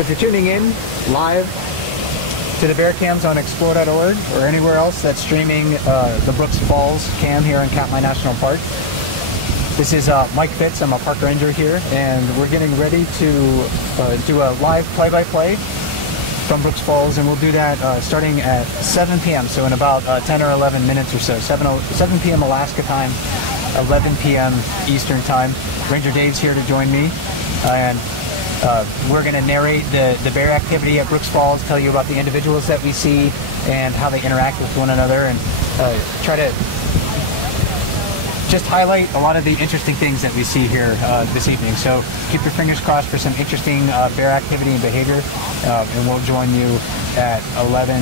So if you're tuning in live to the bear cams on explore.org or anywhere else that's streaming the Brooks Falls cam here in Katmai National Park, this is Mike Fitz. I'm a park ranger here, and we're getting ready to do a live play-by-play from Brooks Falls, and we'll do that starting at 7 p.m. So in about 10 or 11 minutes or so. 7 p.m. Alaska time, 11 p.m. Eastern time. Ranger Dave's here to join me, and we're going to narrate the bear activity at Brooks Falls, tell you about the individuals that we see and how they interact with one another, and try to just highlight a lot of the interesting things that we see here this evening. So keep your fingers crossed for some interesting bear activity and behavior, and we'll join you at 11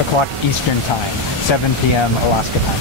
o'clock Eastern time, 7 p.m. Alaska time.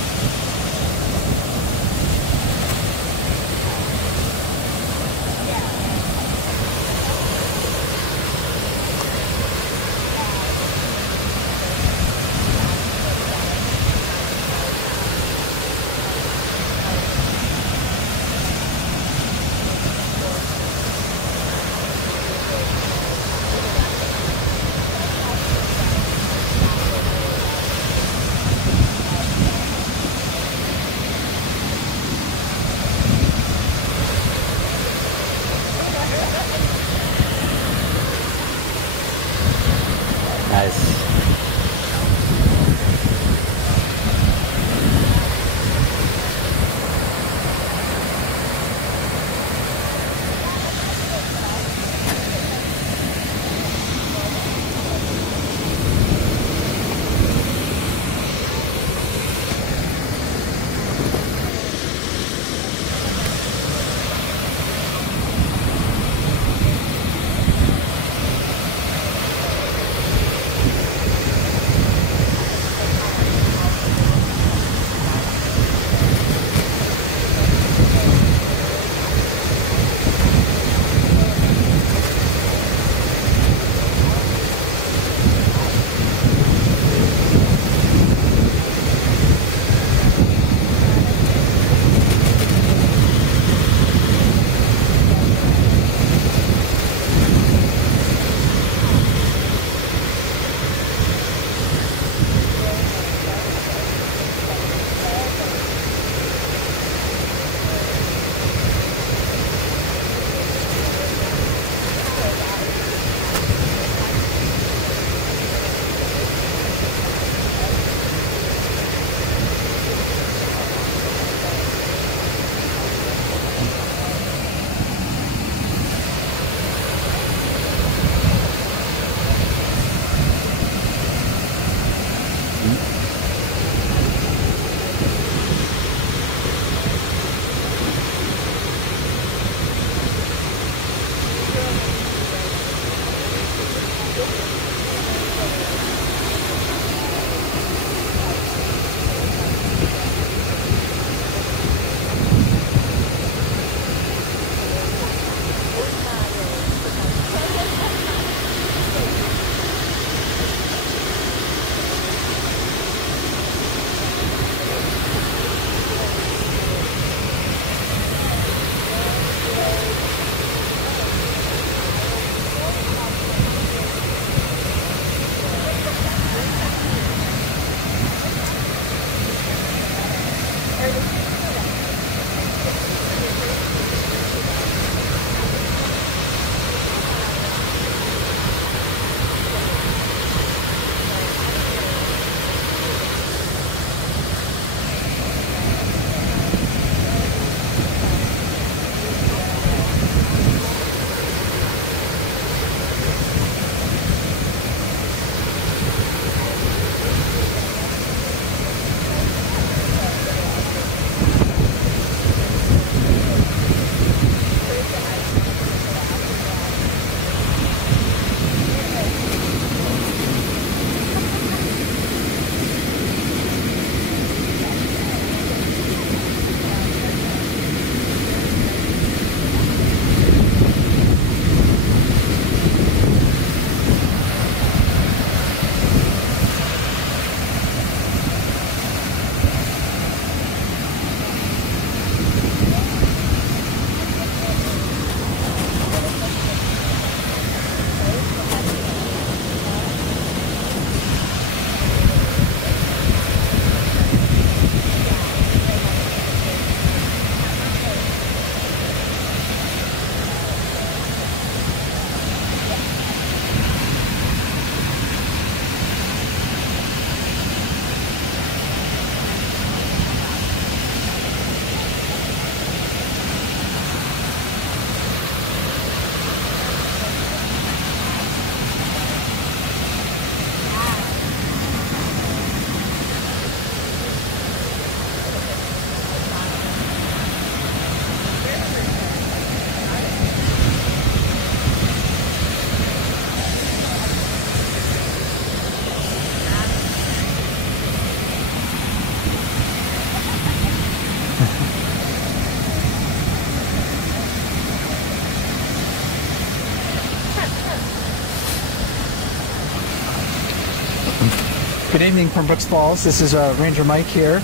Good evening from Brooks Falls. This is Ranger Mike here.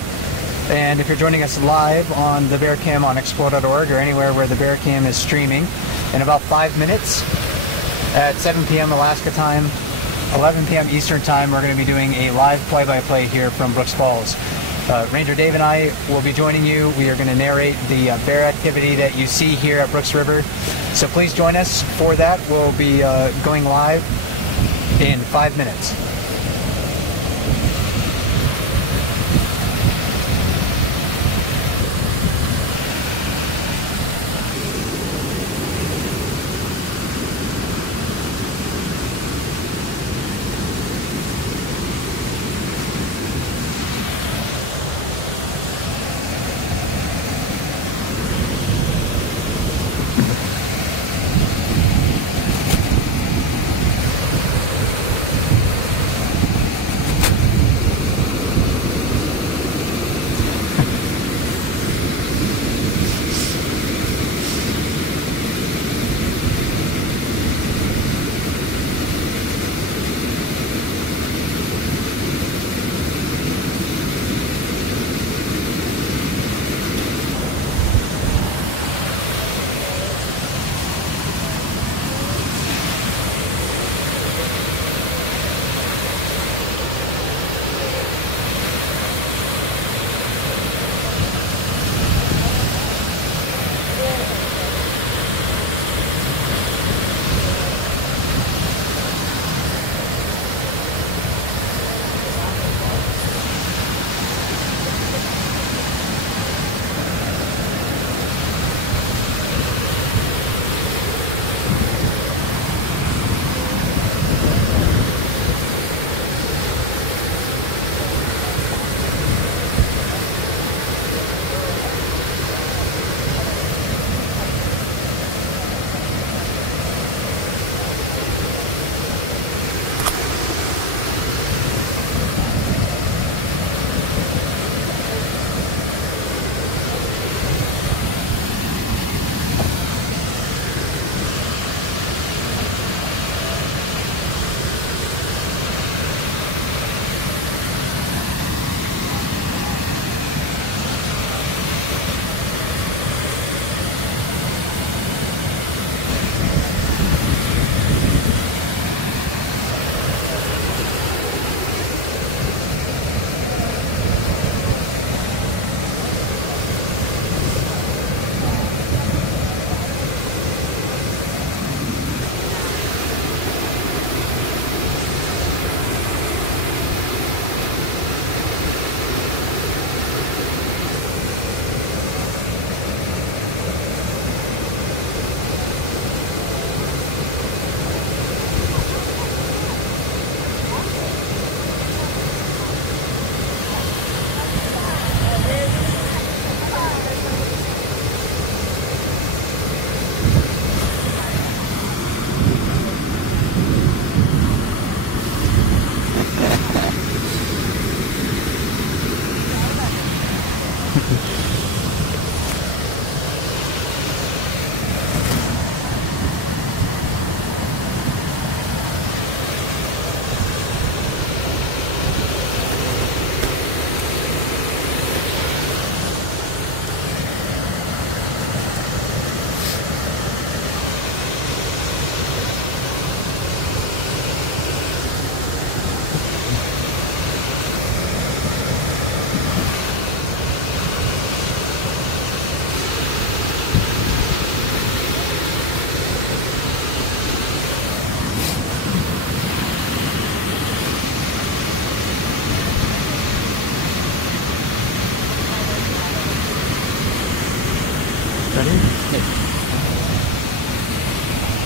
And if you're joining us live on the Bear Cam on explore.org or anywhere where the Bear Cam is streaming, in about 5 minutes at 7 p.m. Alaska time, 11 p.m. Eastern time, we're going to be doing a live play-by-play here from Brooks Falls. Ranger Dave and I will be joining you. We are going to narrate the bear activity that you see here at Brooks River. So please join us for that. We'll be going live in 5 minutes.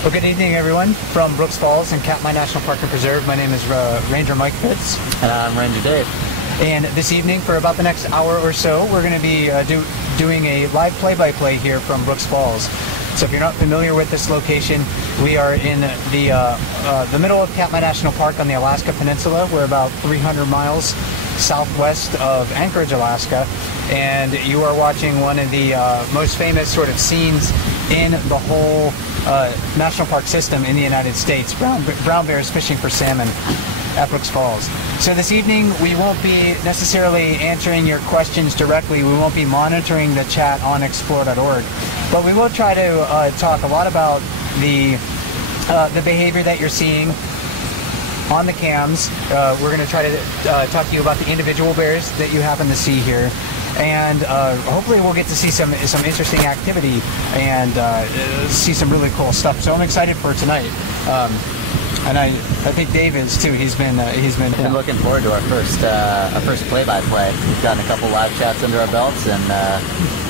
Well, good evening, everyone, from Brooks Falls and Katmai National Park and Preserve. My name is Ranger Mike Fitz. And I'm Ranger Dave. And this evening, for about the next hour or so, we're going to be doing a live play-by-play here from Brooks Falls. So if you're not familiar with this location, we are in the middle of Katmai National Park on the Alaska Peninsula. We're about 300 miles southwest of Anchorage, Alaska. And you are watching one of the most famous sort of scenes in the whole national park system in the United States. Brown bears fishing for salmon at Brooks Falls. So this evening we won't be necessarily answering your questions directly. We won't be monitoring the chat on explore.org, but we will try to talk a lot about the behavior that you're seeing on the cams. We're going to try to talk to you about the individual bears that you happen to see here, and hopefully we'll get to see some interesting activity and see some really cool stuff. So I'm excited for tonight. And I think Dave is too. He's been looking forward to our first play-by-play. We've gotten a couple live chats under our belts, and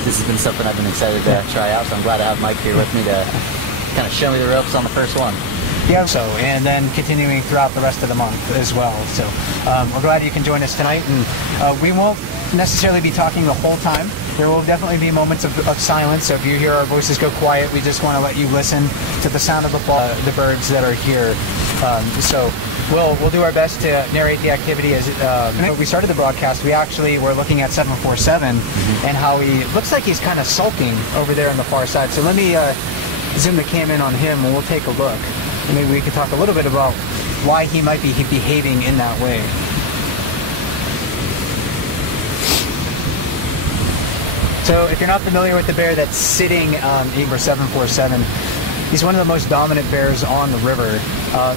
this has been something I've been excited to try out. So I'm glad to have Mike here with me to kind of show me the ropes on the first one. Yeah. So, and then continuing throughout the rest of the month as well. So we're glad you can join us tonight, and we won't necessarily be talking the whole time. There will definitely be moments of silence, so if you hear our voices go quiet, we just want to let you listen to the sound of the birds that are here. So we'll do our best to narrate the activity. As when we started the broadcast, we actually were looking at 747 and how he looks like he's kind of sulking over there on the far side. So let me zoom the cam in on him, and we'll take a look. And maybe we could talk a little bit about why he might be behaving in that way. So if you're not familiar with the bear that's sitting over 747, he's one of the most dominant bears on the river.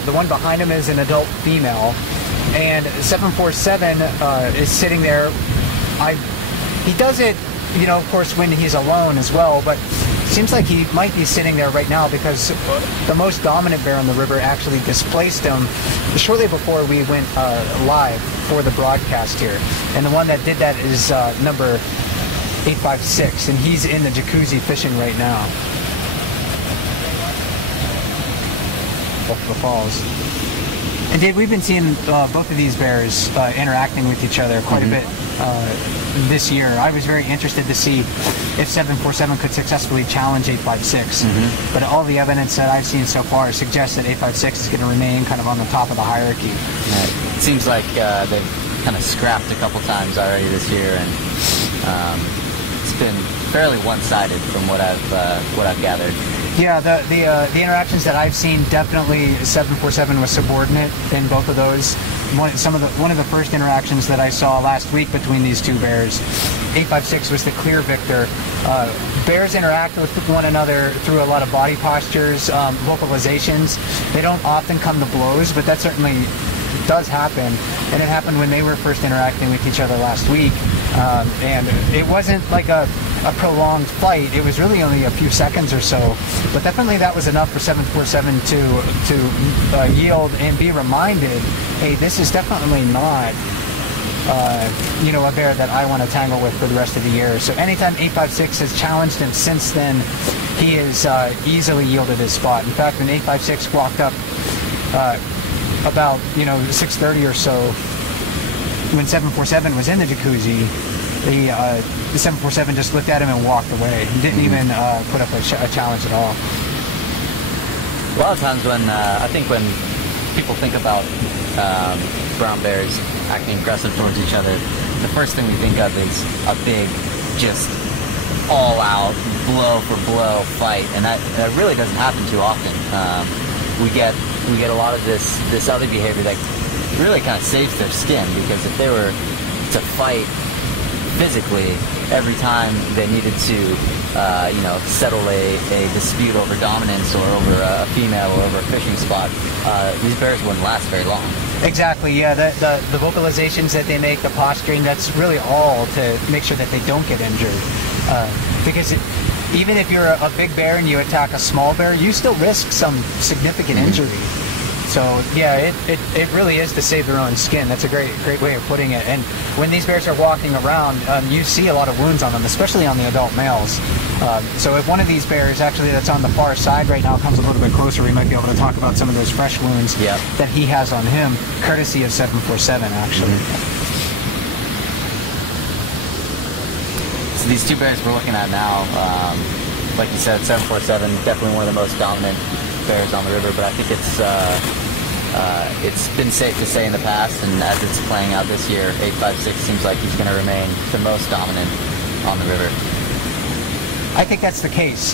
The one behind him is an adult female, and 747 is sitting there. He does it, you know, of course, when he's alone as well, but it seems like he might be sitting there right now because the most dominant bear on the river actually displaced him shortly before we went live for the broadcast here. And the one that did that is number 856, and he's in the jacuzzi fishing right now. Up the falls. And Dave, we've been seeing both of these bears interacting with each other quite a bit this year. I was very interested to see if 747 could successfully challenge 856, but all the evidence that I've seen so far suggests that 856 is going to remain kind of on the top of the hierarchy. Yeah, it seems like they've kind of scrapped a couple times already this year, and it's been fairly one-sided from what I've gathered. Yeah, the interactions that I've seen, definitely 747 was subordinate in both of those. One of the first interactions that I saw last week between these two bears, 856 was the clear victor. Bears interact with one another through a lot of body postures, vocalizations. They don't often come to blows, but that certainly does happen, and it happened when they were first interacting with each other last week, and it wasn't like a prolonged fight. It was really only a few seconds or so, but definitely that was enough for 747 to yield and be reminded, hey, this is definitely not you know, a bear that I want to tangle with for the rest of the year. So anytime 856 has challenged him since then, he has easily yielded his spot. In fact, when 856 walked up about 6:30 or so, when 747 was in the jacuzzi, the 747 just looked at him and walked away. He didn't even put up a challenge at all. A lot of times I think when people think about brown bears acting aggressive towards each other, the first thing we think of is a big, just all-out, blow-for-blow fight, and that really doesn't happen too often. We get a lot of this other behavior that really kind of saves their skin, because if they were to fight physically every time they needed to settle a dispute over dominance or over a female or over a fishing spot, these bears wouldn't last very long. Exactly, yeah. The vocalizations that they make, the posturing, that's really all to make sure that they don't get injured. Because even if you're a big bear and you attack a small bear, you still risk some significant injury. So yeah, it really is to save their own skin. That's a great way of putting it. And when these bears are walking around, you see a lot of wounds on them, especially on the adult males. So if one of these bears, actually that's on the far side right now, comes a little bit closer, we might be able to talk about some of those fresh wounds that he has on him, courtesy of 747 actually. So these two bears we're looking at now, like you said, 747, definitely one of the most dominant bears on the river, but I think it's been safe to say in the past, and as it's playing out this year, 856 seems like he's going to remain the most dominant on the river. I think that's the case.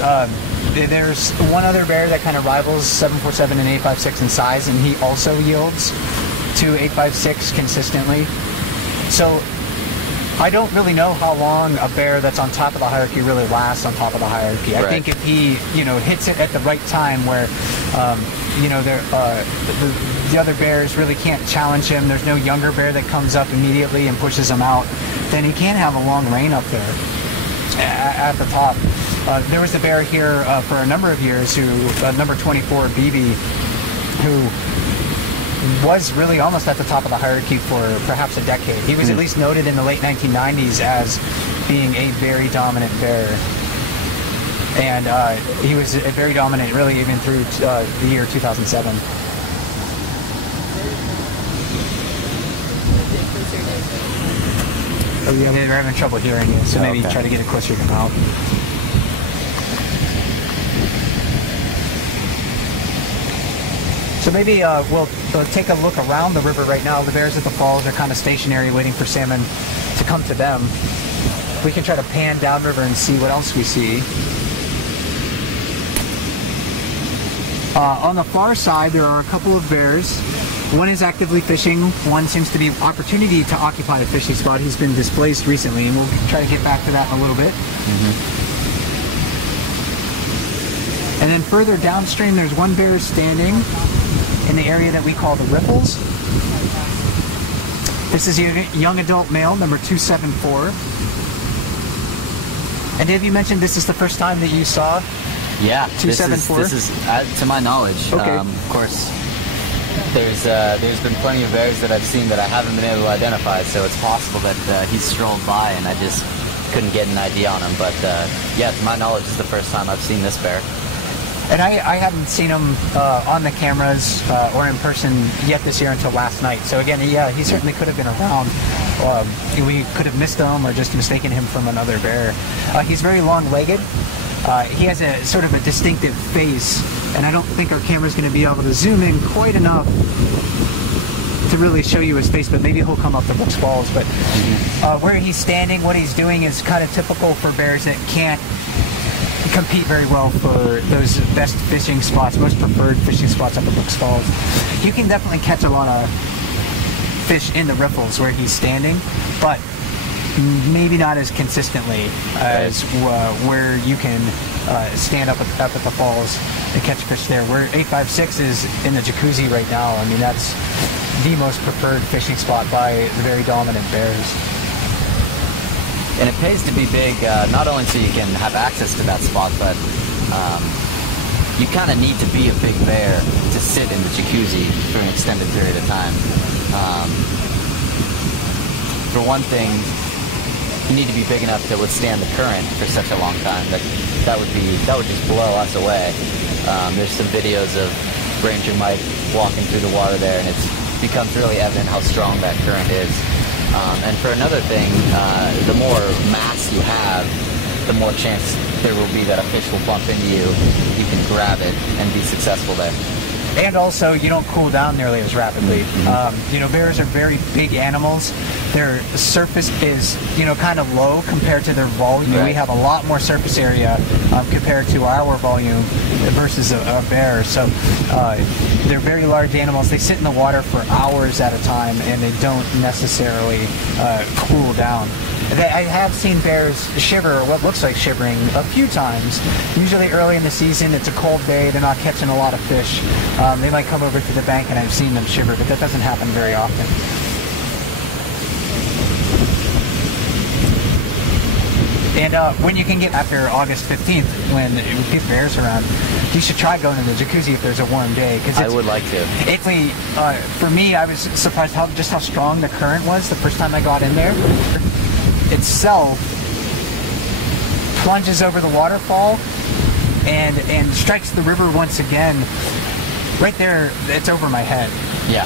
There's one other bear that kind of rivals 747 and 856 in size, and he also yields to 856 consistently. So I don't really know how long a bear that's on top of the hierarchy really lasts on top of the hierarchy. I think if he, hits it at the right time where, the other bears really can't challenge him, there's no younger bear that comes up immediately and pushes him out, then he can have a long reign up there at the top. There was a bear here for a number of years who, number 24, BB, who was really almost at the top of the hierarchy for perhaps a decade. He was at least noted in the late 1990s as being a very dominant bear. And he was very dominant really even through the year 2007. Oh, yeah, they're having trouble hearing you, so maybe try to get it closer to the mouth. So maybe we'll take a look around the river right now. The bears at the falls are kind of stationary, waiting for salmon to come to them. We can try to pan downriver and see what else we see. On the far side, there are a couple of bears. One is actively fishing. One seems to be opportunity to occupy a fishing spot. He's been displaced recently, and we'll try to get back to that in a little bit. And then further downstream, there's one bear standing in the area that we call the riffles. This is a young adult male, number 274. And Dave, you mentioned this is the first time that you saw 274? This is to my knowledge. Of course, there's been plenty of bears that I've seen that I haven't been able to identify, so it's possible that he strolled by and I just couldn't get an idea on him. But yeah, to my knowledge, this is the first time I've seen this bear. And I haven't seen him on the cameras or in person yet this year until last night. So again, yeah, he certainly could have been around. We could have missed him or just mistaken him from another bear. He's very long-legged. He has a sort of a distinctive face, and I don't think our camera's going to be able to zoom in quite enough to really show you his face, but maybe he'll come up the Brooks Falls. But where he's standing, what he's doing is kind of typical for bears that can't compete very well for those best fishing spots, most preferred fishing spots up at Brooks Falls. You can definitely catch a lot of fish in the riffles where he's standing, but maybe not as consistently as where you can stand up at the falls and catch fish there. Where 856 is in the jacuzzi right now, I mean, that's the most preferred fishing spot by the very dominant bears. And it pays to be big, not only so you can have access to that spot, but you kind of need to be a big bear to sit in the jacuzzi for an extended period of time. For one thing, you need to be big enough to withstand the current for such a long time. That would just blow us away. There's some videos of Ranger Mike walking through the water there, and it becomes really evident how strong that current is. And for another thing, the more mass you have, the more chance there will be that a fish will bump into you. You can grab it and be successful there. And also, you don't cool down nearly as rapidly. Bears are very big animals. Their surface is, kind of low compared to their volume. Right. We have a lot more surface area compared to our volume versus a bear. So they're very large animals. They sit in the water for hours at a time, and they don't necessarily cool down. I have seen bears shiver, or what looks like shivering, a few times. Usually early in the season, it's a cold day, they're not catching a lot of fish. They might come over to the bank and I've seen them shiver, but that doesn't happen very often. And when you can get after August 15th, when we get bears around, you should try going in the jacuzzi if there's a warm day. I would like to. For me, I was surprised just how strong the current was the first time I got in there. Itself plunges over the waterfall and strikes the river once again. Right there, it's over my head. Yeah.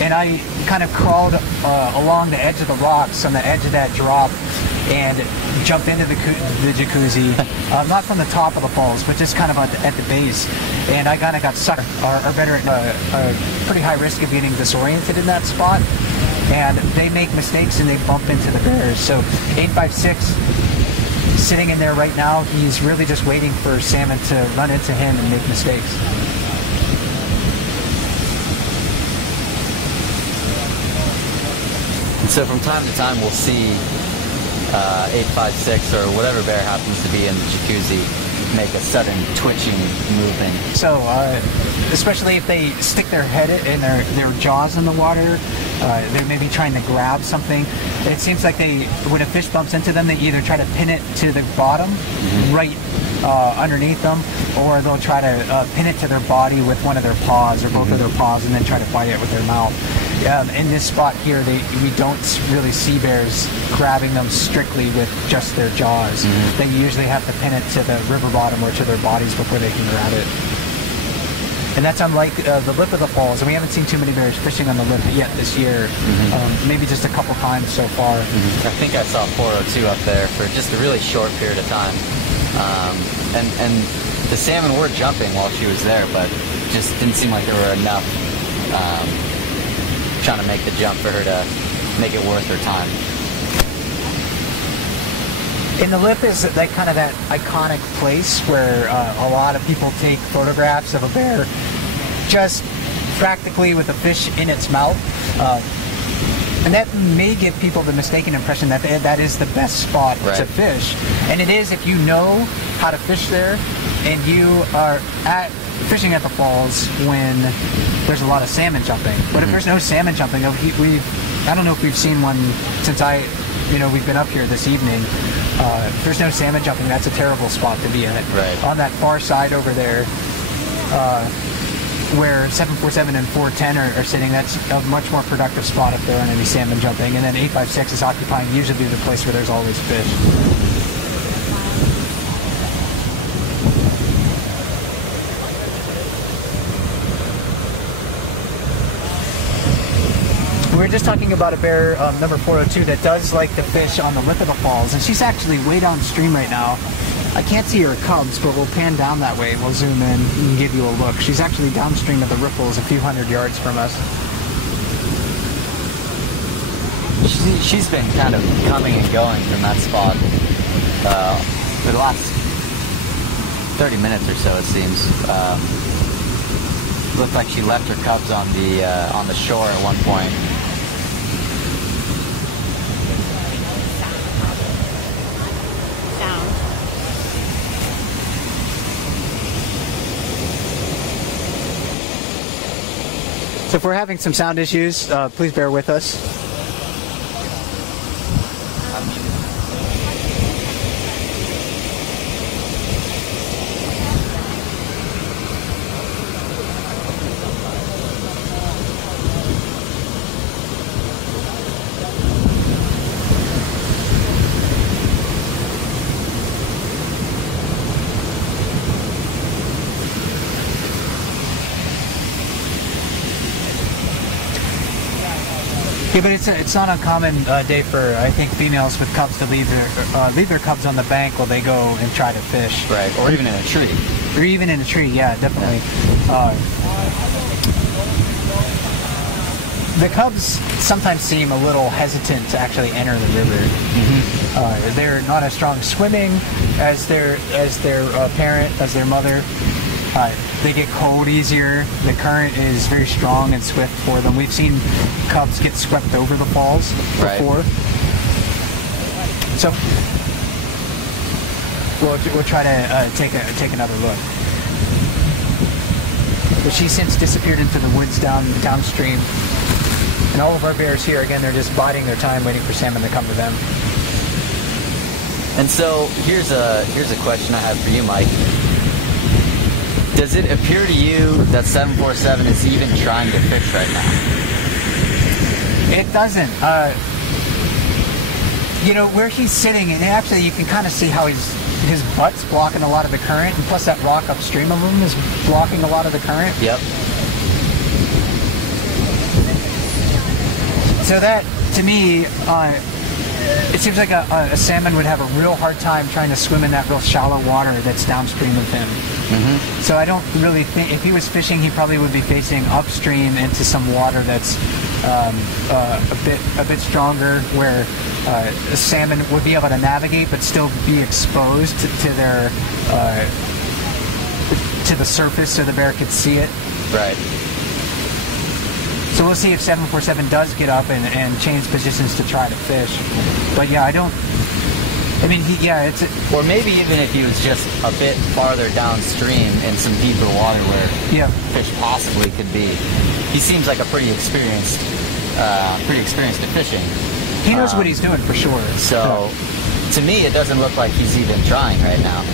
And I kind of crawled along the edge of the rocks on the edge of that drop and jumped into the jacuzzi, not from the top of the falls, but just kind of at the base. And I kind of got sucked, or better, a pretty high risk of getting disoriented in that spot. And they make mistakes and they bump into the bears. So 856 sitting in there right now. He's really just waiting for salmon to run into him and make mistakes. And so from time to time, we'll see 856 or whatever bear happens to be in the jacuzzi make a sudden twitching movement. So, especially if they stick their head and their jaws in the water, they're maybe trying to grab something. It seems like when a fish bumps into them, they either try to pin it to the bottom, right underneath them, or they'll try to pin it to their body with one of their paws or both of their paws, and then try to bite it with their mouth. In this spot here, we don't really see bears grabbing them strictly with just their jaws. They usually have to pin it to the river bottom or to their bodies before they can grab it. And that's unlike the lip of the falls, and we haven't seen too many bears fishing on the lip yet this year. Maybe just a couple times so far. I think I saw 402 up there for just a really short period of time. And the salmon were jumping while she was there, but just didn't seem like there were enough trying to make the jump for her to make it worth her time. And the lip is that iconic place where a lot of people take photographs of a bear just practically with a fish in its mouth. And that may give people the mistaken impression that that is the best spot to fish. And it is if you know how to fish there and you are fishing at the falls when there's a lot of salmon jumping. But if there's no salmon jumping, I don't know if we've seen one since we've been up here this evening. If there's no salmon jumping, that's a terrible spot to be at. On that far side over there, where 747 and 410 are sitting, that's a much more productive spot if there aren't any salmon jumping. And then 856 is occupying usually the place where there's always fish. We were just talking about a bear, number 402, that does like to fish on the lip of the falls, and she's actually way downstream right now. I can't see her cubs, but we'll pan down that way. We'll zoom in and give you a look. She's actually downstream of the riffles a few hundred yards from us. She's been kind of coming and going from that spot for the last 30 minutes or so, it seems. Looked like she left her cubs on the shore at one point. So if we're having some sound issues, please bear with us. Yeah, but it's not uncommon, Dave, for I think females with cubs to leave their cubs on the bank while they go and try to fish. Right, or even in a tree. Or even in a tree, yeah, definitely. The cubs sometimes seem a little hesitant to actually enter the river. They're not as strong swimming as their parent, as their mother. They get cold easier. The current is very strong and swift for them. We've seen cubs get swept over the falls before. So we'll try to take another look. But she's since disappeared into the woods downstream. And all of our bears here, again, they're just biding their time, waiting for salmon to come to them. And so here's a question I have for you, Mike. Does it appear to you that 747 is even trying to fish right now? It doesn't. Where he's sitting, and actually you can kind of see how his butt's blocking a lot of the current, and plus that rock upstream of him is blocking a lot of the current. Yep. So that, to me, it seems like a salmon would have a real hard time trying to swim in that real shallow water that's downstream of him. So I don't really think, if he was fishing, he probably would be facing upstream into some water that's a bit stronger, where salmon would be able to navigate but still be exposed to their to the surface so the bear could see it. Right. So we'll see if 747 does get up and change positions to try to fish. But yeah, I mean, it's... Or maybe even if he was just a bit farther downstream in some deeper water where fish possibly could be. He seems like a pretty experienced at fishing. He knows what he's doing for sure. So, to me, it doesn't look like he's even trying right now.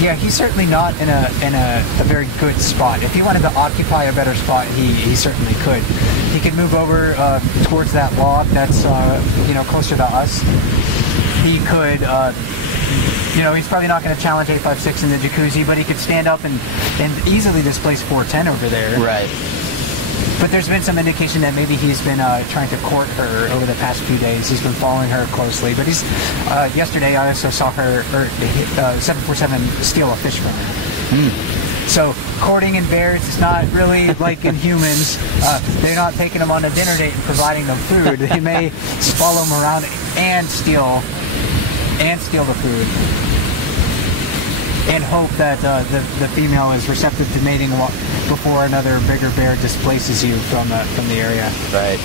Yeah, he's certainly not in a very good spot. If he wanted to occupy a better spot, he certainly could. He could move over towards that log that's closer to us. He could, he's probably not going to challenge 856 in the jacuzzi, but he could stand up and easily displace 410 over there. Right. But there's been some indication that maybe he's been trying to court her over the past few days. He's been following her closely. But yesterday I also saw her, 747, steal a fish from her. So courting in bears is not really like in humans. They're not taking them on a dinner date and providing them food. They may follow them around and steal the food, and hope that the female is receptive to mating before another bigger bear displaces you from the area. Right.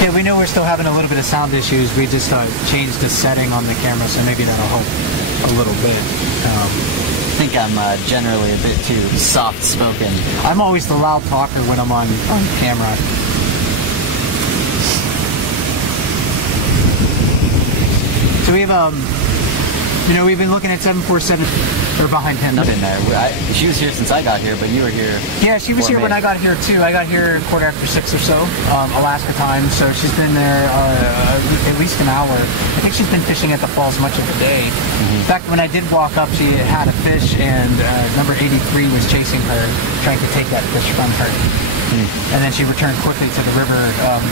Okay, we know we're still having a little bit of sound issues. We just changed the setting on the camera, so maybe that'll help a little bit. I think I'm generally a bit too soft-spoken. I'm always the loud talker when I'm on camera. So we have, we've been looking at 747. Or behind him. Nothing there. She was here since I got here, but you were here. Yeah, she was here when I got here too. I got here 6:15 or so, Alaska time. So she's been there at least an hour. I think she's been fishing at the falls much of the day. In fact, when I did walk up, she had a fish, and number 83 was chasing her, trying to take that fish from her. And then she returned quickly to the river.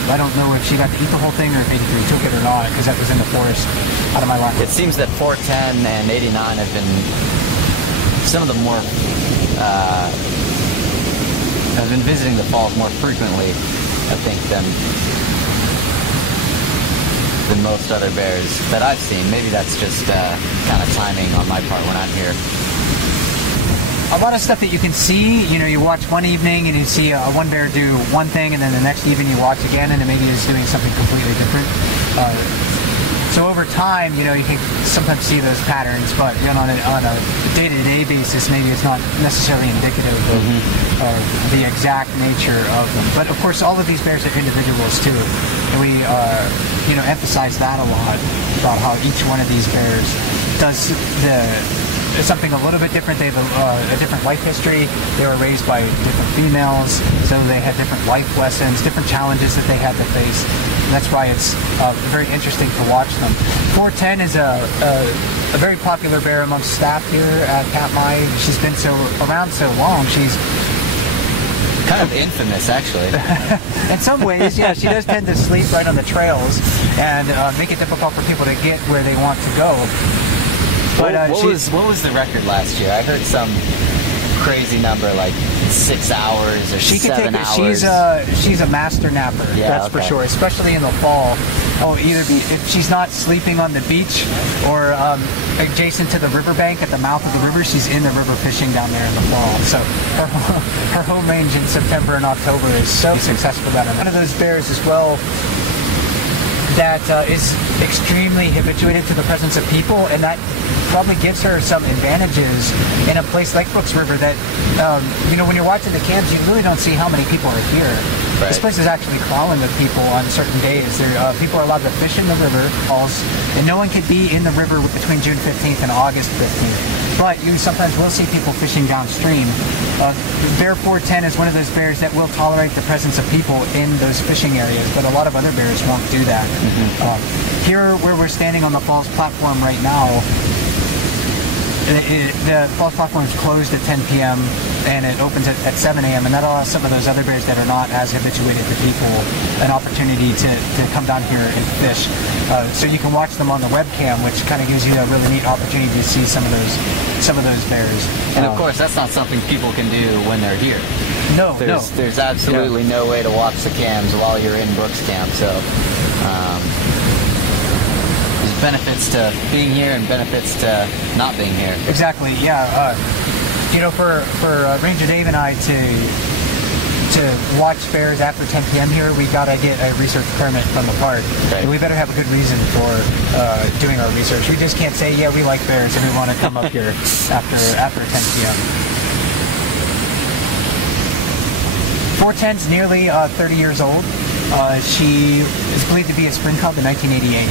I don't know if she got to eat the whole thing or if 83 took it or not, because that was in the forest out of my line. It seems that 410 and 89 have been some of the more have been visiting the falls more frequently, I think, than most other bears that I've seen. Maybe that's just kind of timing on my part when I'm here. A lot of stuff that you can see, you watch one evening and you see one bear do one thing, and then the next evening you watch again and it maybe is doing something completely different. So over time, you can sometimes see those patterns, but on a day-to-day basis, maybe it's not necessarily indicative of the exact nature of them. But of course, all of these bears are individuals too, and we emphasize that a lot about how each one of these bears does something a little bit different. They have a different life history. They were raised by different females, so they had different life lessons, different challenges that they had to face. And that's why it's very interesting to watch them. 410 is a very popular bear amongst staff here at Katmai. She's been around so long. She's kind of infamous, actually. In some ways, yeah. She does tend to sleep right on the trails and make it difficult for people to get where they want to go. But what was the record last year? I heard some crazy number, like 6 hours or 7 hours. She's a master napper, that's for sure. Especially in the fall, Oh, either be if she's not sleeping on the beach or adjacent to the riverbank at the mouth of the river, she's in the river fishing down there in the fall. So her home range in September and October is so successful that one of those bears as well that is extremely habituated to the presence of people, and that probably gives her some advantages in a place like Brooks River that, when you're watching the cams, you really don't see how many people are here. Right. This place is actually crawling with people on certain days. People are allowed to fish in the river falls, and no one could be in the river between June 15th and August 15th. But you sometimes will see people fishing downstream. Bear 410 is one of those bears that will tolerate the presence of people in those fishing areas, but a lot of other bears won't do that. Here, where we're standing on the falls platform right now, the falls platform is closed at 10 p.m. and it opens at 7 a.m. and that allows some of those other bears that are not as habituated to people an opportunity to come down here and fish. So you can watch them on the webcam, which kind of gives you a really neat opportunity to see some of those bears. And of course, that's not something people can do when they're here. No, there's absolutely no way to watch the cams while you're in Brooks Camp. So there's benefits to being here and benefits to not being here. Exactly. Yeah. For Ranger Dave and I to watch bears after 10 p.m. here, we gotta get a research permit from the park. Okay. We better have a good reason for doing our research. We just can't say, yeah, we like bears and we want to come up here after 10 p.m. 410's nearly 30 years old. She is believed to be a spring cub in 1988.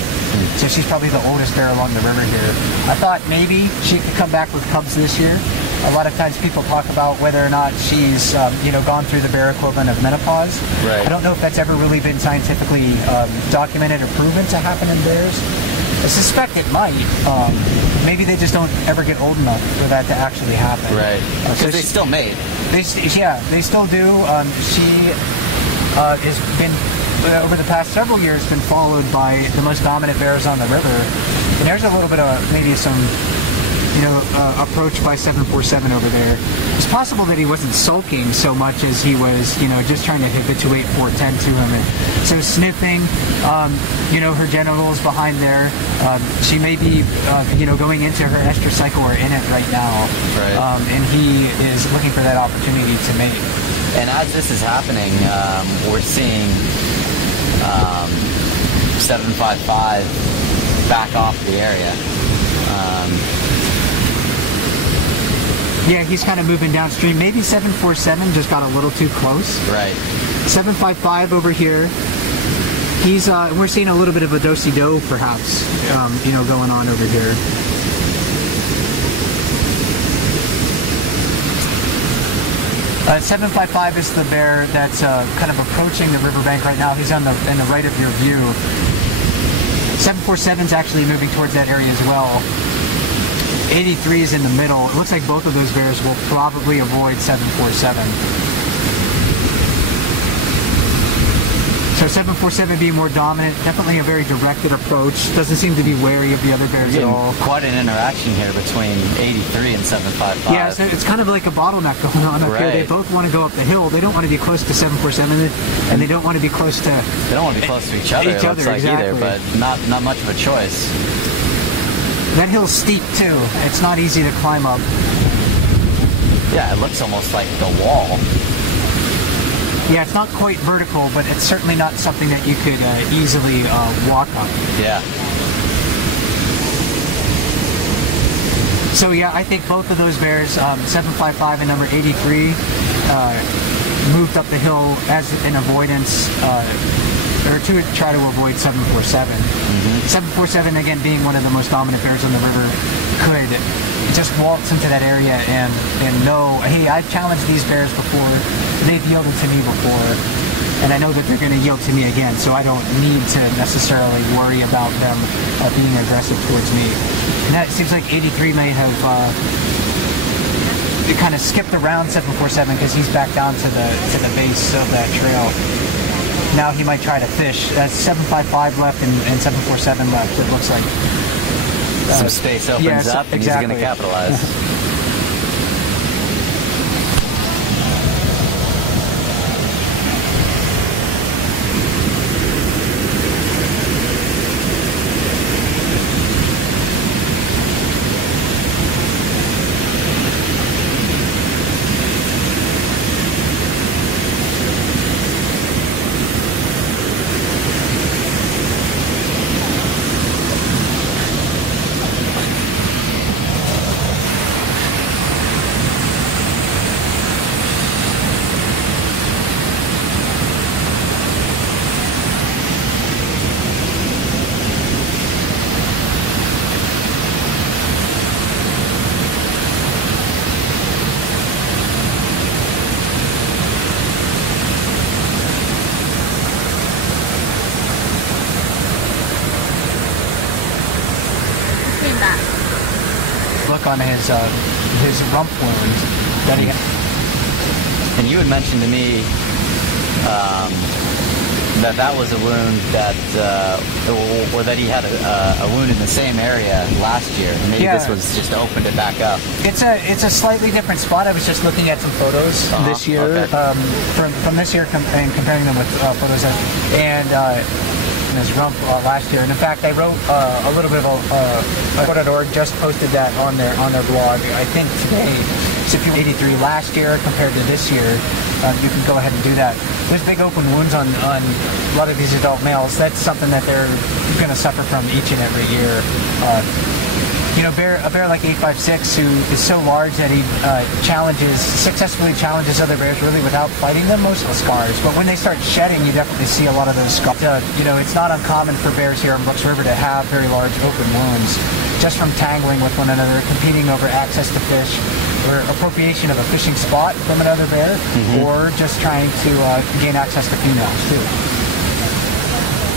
So she's probably the oldest bear along the river here. I thought maybe she could come back with cubs this year. A lot of times people talk about whether or not she's, gone through the bear equivalent of menopause. Right. I don't know if that's ever really been scientifically documented or proven to happen in bears. I suspect it might. Maybe they just don't ever get old enough for that to actually happen. Right. Because they still mate. They still do. She has been, over the past several years, been followed by the most dominant bears on the river. And there's a little bit of maybe some approach by 747 over there. It's possible that he wasn't sulking so much as he was, just trying to habituate 410 to him. And so sniffing, her genitals behind there. She may be, going into her estrous cycle or in it right now. Right. And he is looking for that opportunity to mate. And as this is happening, we're seeing 755 back off the area. Yeah, he's kind of moving downstream. Maybe 747 just got a little too close. Right. 755 over here. We're seeing a little bit of a do-si-do, perhaps, going on over here. Uh, 755 is the bear that's kind of approaching the riverbank right now. He's in the right of your view. 747 is actually moving towards that area as well. 83 is in the middle. It looks like both of those bears will probably avoid 747. So 747 being more dominant, definitely a very directed approach. Doesn't seem to be wary of the other bears at all. Quite an interaction here between 83 and 755. Yeah, so it's kind of like a bottleneck going on up here. They both want to go up the hill. They don't want to be close to 747, and they don't want to be close to... They don't want to be close to each other, it looks like either, but not much of a choice. That hill's steep, too. It's not easy to climb up. Yeah, it looks almost like the wall. Yeah, it's not quite vertical, but it's certainly not something that you could easily walk on. Yeah. So yeah, I think both of those bears, 755 and number 83, moved up the hill as an avoidance, or to try to avoid 747. 747, again, being one of the most dominant bears on the river, could just waltz into that area and know, hey, I've challenged these bears before, they've yielded to me before, and I know that they're going to yield to me again, so I don't need to necessarily worry about them being aggressive towards me. And that seems like 83 may have kind of skipped around 747 because he's back down to the base of that trail. Now he might try to fish. That's 755 left and 747 left, it looks like. Some space opens up and he's going to capitalize. his rump wound that he had. And you had mentioned to me that was a wound that, or that he had a wound in the same area last year. Maybe this was just opened it back up. It's a slightly different spot. I was just looking at some photos this year, from this year and comparing them with photos and his rump last year. And in fact, I wrote a little bit of a just posted that on their blog. I think today. So if you 83 last year compared to this year, you can go ahead and do that. There's big open wounds on a lot of these adult males. That's something that they're going to suffer from each and every year. You know, a bear like 856 who is so large that he successfully challenges other bears really without fighting them, most of the scars. But when they start shedding, you definitely see a lot of those scars. You know, it's not uncommon for bears here in Brooks River to have very large open wounds just from tangling with one another, competing over access to fish, or appropriation of a fishing spot from another bear, or just trying to gain access to females too.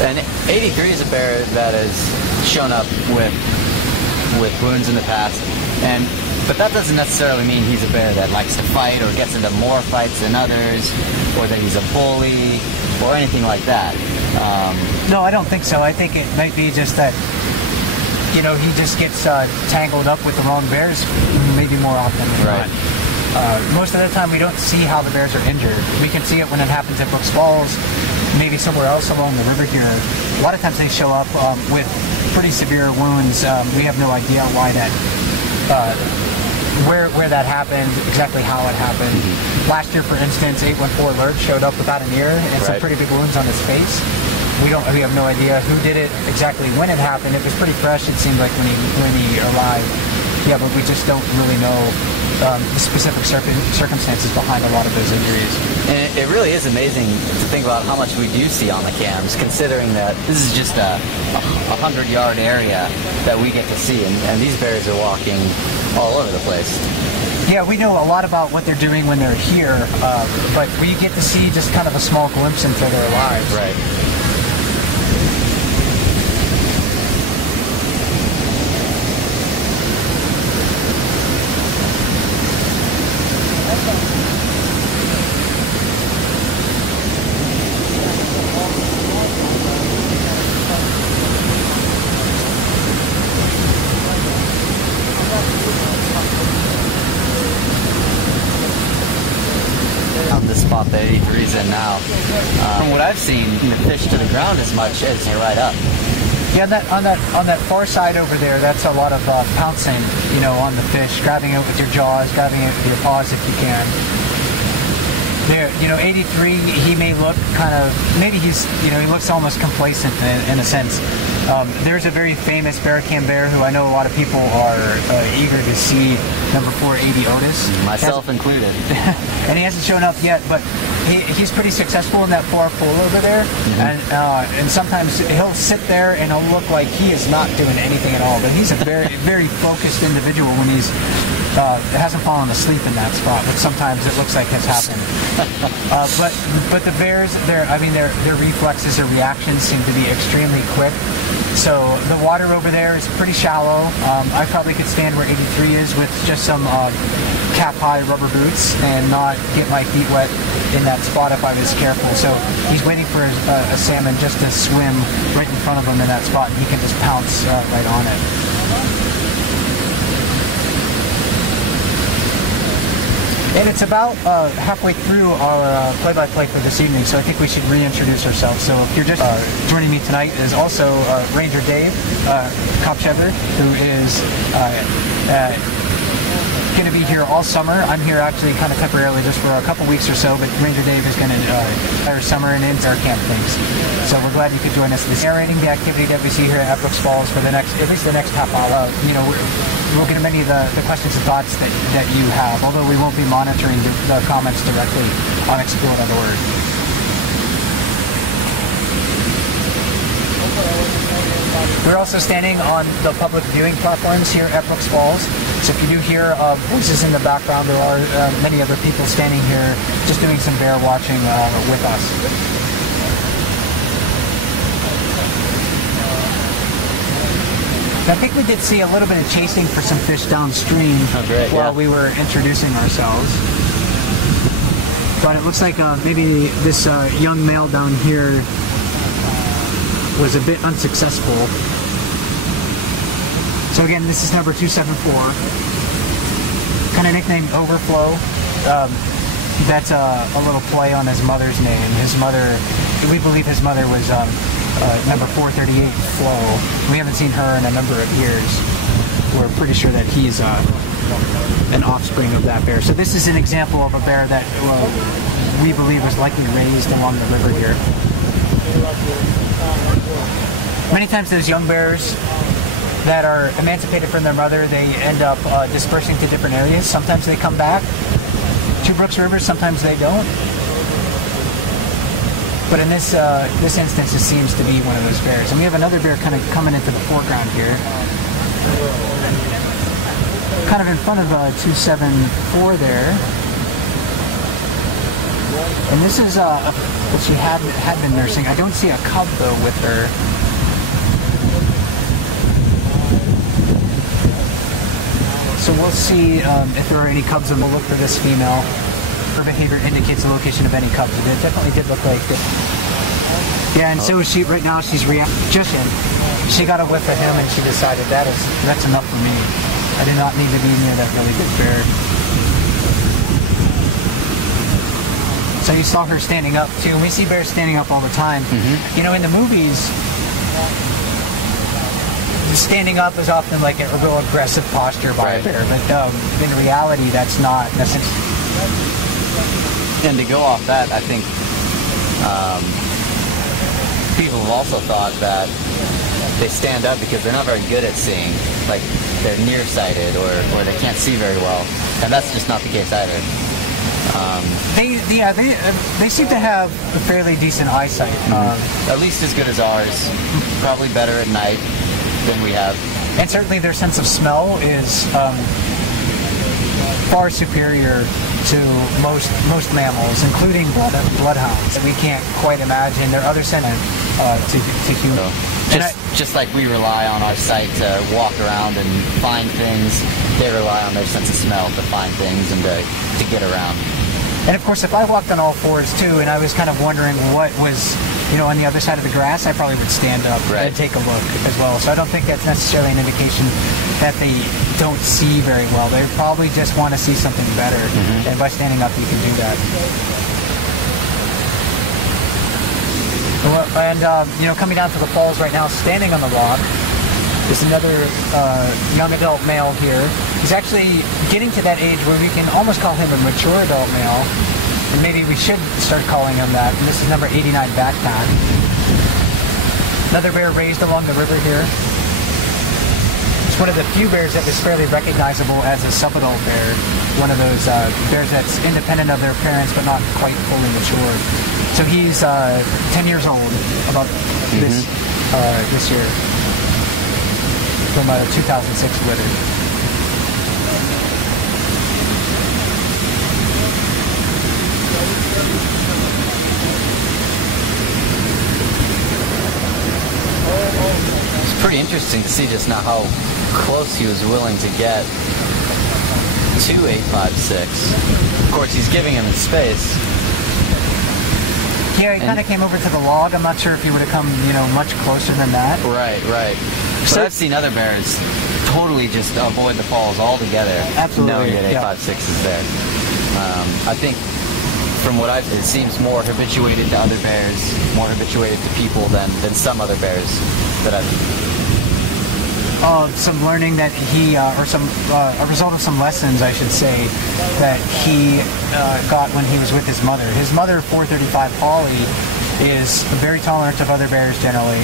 And 83 is a bear that has shown up with wounds in the past, but that doesn't necessarily mean he's a bear that likes to fight or gets into more fights than others, or that he's a bully or anything like that. No, I don't think so. I think it might be just that, you know, he just gets tangled up with the wrong bears maybe more often than not. Most of the time we don't see how the bears are injured. We can see it when it happens at Brooks Falls, maybe somewhere else along the river here. A lot of times they show up with pretty severe wounds. We have no idea why that, where that happened, exactly how it happened. Last year, for instance, 814 Alert showed up without an ear and some pretty big wounds on his face. We have no idea who did it, exactly when it happened. It was pretty fresh, it seemed like, when he arrived. Yeah, but we just don't really know the specific circumstances behind a lot of those injuries. And it really is amazing to think about how much we do see on the cams, considering that this is just a 100-yard area that we get to see, and these bears are walking all over the place. Yeah, we know a lot about what they're doing when they're here, but we get to see just kind of a small glimpse into their lives. Right. Spot that 83's in now. From what I've seen, the fish to the ground as much as they right up. Yeah, on that far side over there, that's a lot of pouncing, you know, on the fish, grabbing it with your jaws, grabbing it with your paws if you can. There, you know, 83, he may look kind of, maybe he's, you know, he looks almost complacent in a sense. There's a very famous bear cam bear who I know a lot of people are eager to see, number 4, A.B. Otis. Myself included. And he hasn't shown up yet, but he's pretty successful in that far pull over there. And sometimes he'll sit there and he'll look like he is not doing anything at all, but he's a very, very focused individual when he's hasn't fallen asleep in that spot, but sometimes it looks like it's happened. But the bears, their reflexes or reactions seem to be extremely quick. So the water over there is pretty shallow. I probably could stand where 83 is with just some cap-high rubber boots and not get my feet wet in that spot if I was careful. So he's waiting for a salmon just to swim right in front of him in that spot, and he can just pounce right on it. And it's about halfway through our play-by-play for this evening, so I think we should reintroduce ourselves. So if you're just joining me tonight is also Ranger Dave, Cop Shepherd, who is going to be here all summer. I'm here actually kind of temporarily just for a couple weeks or so, but Ranger Dave is going to entire summer and into our camp things. So we're glad you could join us. This narrating the activity that we see here at Brooks Falls for at least the next half hour. You know, we'll get many of the questions and thoughts that you have, although we won't be monitoring the comments directly on Explore.org. We're also standing on the public viewing platforms here at Brooks Falls. So if you do hear voices in the background, there are many other people standing here just doing some bear watching with us. I think we did see a little bit of chasing for some fish downstream while we were introducing ourselves. But it looks like maybe this young male down here was a bit unsuccessful. So again, this is number 274. Kind of nicknamed Overflow. That's a little play on his mother's name. His mother, we believe his mother was number 438 Flo. We haven't seen her in a number of years. We're pretty sure that he's an offspring of that bear. So this is an example of a bear that we believe was likely raised along the river here. Many times those young bears that are emancipated from their mother, they end up dispersing to different areas. Sometimes they come back to Brooks River, sometimes they don't. But in this instance, it seems to be one of those bears. And we have another bear kind of coming into the foreground here. Kind of in front of 274 there. And this is what she had been nursing. I don't see a cub though with her. So we'll see if there are any cubs, and we'll look for this female. Her behavior indicates the location of any cubs. It definitely did look like it. Yeah, and so is she right now. She's reacting. Just she got a whiff of him, and she decided that's enough for me. I do not need to be near that really big bear. So you saw her standing up too. And we see bears standing up all the time. Mm-hmm. You know, in the movies, standing up is often like a real aggressive posture by a bear, but in reality, that's not necessarily. And to go off that, I think people have also thought that they stand up because they're not very good at seeing, like they're nearsighted or they can't see very well, and that's just not the case either. They seem to have a fairly decent eyesight, at least as good as ours. Probably better at night than we have, and certainly their sense of smell is far superior to most mammals, including bloodhounds. We can't quite imagine their other sense to human. Just like we rely on our sight to walk around and find things, they rely on their sense of smell to find things and to get around. And of course, if I walked on all fours too, and I was kind of wondering what was, on the other side of the grass, I probably would stand up and take a look as well. So I don't think that's necessarily an indication that they don't see very well. They probably just want to see something better, and by standing up, you can do that. And coming down to the falls right now, standing on the rock, is another young adult male here. He's actually getting to that age where we can almost call him a mature adult male. And maybe we should start calling him that. And this is number 89 Backpack. Another bear raised along the river here. It's one of the few bears that is fairly recognizable as a subadult bear. One of those bears that's independent of their parents but not quite fully mature. So he's 10 years old, about this year, from a 2006 litter. It's pretty interesting to see just now how close he was willing to get to 856. Of course, he's giving him his space. Yeah, he kind of came over to the log. I'm not sure if he would have come, much closer than that. Right. So I've seen other bears totally just avoid the falls altogether, absolutely, knowing that 856 is there. I think from what I've seen, it seems more habituated to other bears, more habituated to people than some other bears that I've some learning that he, or a result of some lessons, I should say, that he got when he was with his mother. His mother, 435 Holly, is very tolerant of other bears generally.